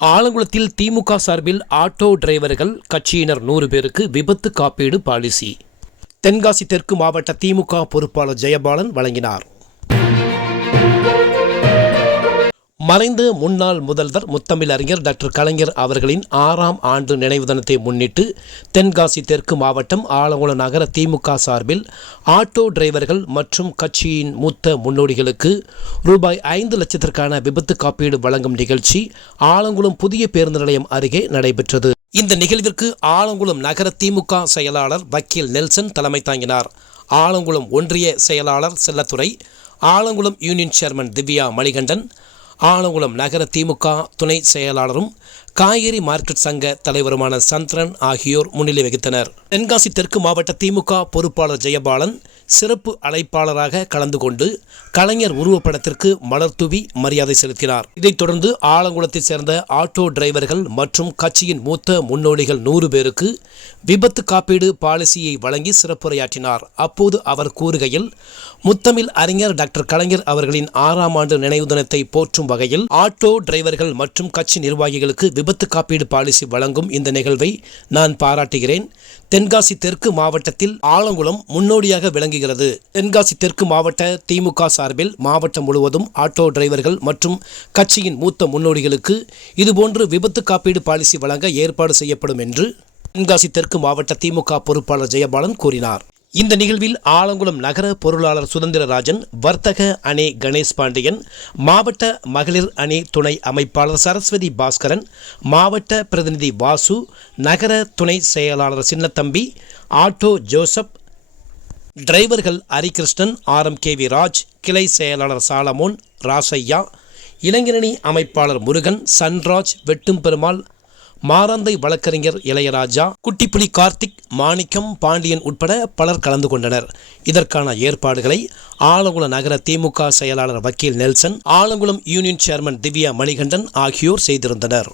ஆலங்குளத்தில் திமுக சார்பில் ஆட்டோ டிரைவர்கள் கட்சியினர் நூறு பேருக்கு விபத்து காப்பீடு பாலிசி. தென்காசி தெற்கு மாவட்ட திமுக பொறுப்பாளர் ஜெயபாலன் வழங்கினார். மறைந்த முன்னாள் முதல்வர் முத்தமிழ் அறிஞர் டாக்டர் கலைஞர் அவர்களின் ஆறாம் ஆண்டு நினைவு தினத்தை முன்னிட்டு தென்காசி தெற்கு மாவட்டம் ஆலங்குளம் நகர திமுக சார்பில் ஆட்டோ டிரைவர்கள் மற்றும் கட்சியின் மூத்த முன்னோடிகளுக்கு ரூபாய் ஐந்து லட்சத்திற்கான விபத்து காப்பீடு வழங்கும் நிகழ்ச்சி ஆலங்குளம் புதிய பேருந்து நிலையம் அருகே நடைபெற்றது. இந்த நிகழ்விற்கு ஆலங்குளம் நகர திமுக செயலாளர் வக்கீல் நெல்சன் தலைமை தாங்கினார். ஆலங்குளம் ஒன்றிய செயலாளர் செல்லத்துறை ஆலங்குளம் யூனியன் சேர்மன் திவ்யா மணிகண்டன் ஆலங்குளம் நகர திமுக துணை செயலாளரும் காய்கறி மார்க்கெட் சங்க தலைவருமான சந்திரன் ஆகியோர் முன்னிலை வகித்தனர். தென்காசி தெற்கு மாவட்ட திமுக பொறுப்பாளர் ஜெயபாலன் சிறப்பு அழைப்பாளராக கலந்து கொண்டு கலைஞர் உருவப்படத்திற்கு மலர் தூவி மரியாதை செலுத்தினார். இதைத் தொடர்ந்து ஆலங்குளத்தைச் சேர்ந்த ஆட்டோ டிரைவர்கள் மற்றும் கட்சியின் மூத்த முன்னோடிகள் நூறு பேருக்கு விபத்து காப்பீடு பாலிசியை வழங்கி சிறப்புரையாற்றினார். அப்போது அவர் கூறுகையில் முத்தமிழ் அறிஞர் டாக்டர் கலைஞர் அவர்களின் ஆறாம் ஆண்டு நினைவு தினத்தை போற்றும் வகையில் ஆட்டோ டிரைவர்கள் மற்றும் கட்சி நிர்வாகிகளுக்கு விபத்து காப்பீடு பாலிசி வழங்கும் இந்த நிகழ்வை நான் பாராட்டுகிறேன். தென்காசி தெற்கு மாவட்டத்தில் ஆலங்குளம் முன்னோடியாக விளங்குகிறது. தென்காசி தெற்கு மாவட்ட திமுக சார்பில் மாவட்டம் முழுவதும் ஆட்டோ டிரைவர்கள் மற்றும் கட்சியின் மூத்த முன்னோடிகளுக்கு இதுபோன்று விபத்து காப்பீடு பாலிசி வழங்க ஏற்பாடு செய்யப்படும் என்று தென்காசி தெற்கு மாவட்ட திமுக பொறுப்பாளர் ஜெயபாலன் கூறினார். இந்த நிகழ்வில் ஆலங்குளம் நகர பொருளாளர் சுதந்திரராஜன் வர்த்தக அணி கணேஷ் பாண்டியன் மாவட்ட மகளிர் அணி துணை அமைப்பாளர் சரஸ்வதி பாஸ்கரன் மாவட்ட பிரதிநிதி வாசு நகர துணை செயலாளர் சின்னத்தம்பி ஆட்டோ ஜோசப் டிரைவர்கள் Harikrishnan R M K V Raj கிளை செயலாளர் சாலமோன் ராசையா இளைஞரணி அமைப்பாளர் முருகன் சன்ராஜ் வெட்டும் பெருமாள் மாராந்தை வழக்கறிஞர் இளையராஜா குட்டிப்புலி கார்த்திக் மாணிக்கம் பாண்டியன் உட்பட பலர் கலந்து கொண்டனர். இதற்கான ஏற்பாடுகளை ஆலங்குளம் நகர திமுக செயலாளர் வக்கீல் Nelson Alangulam union chairman Divya Manikandan ஆகியோர் செய்திருந்தனர்.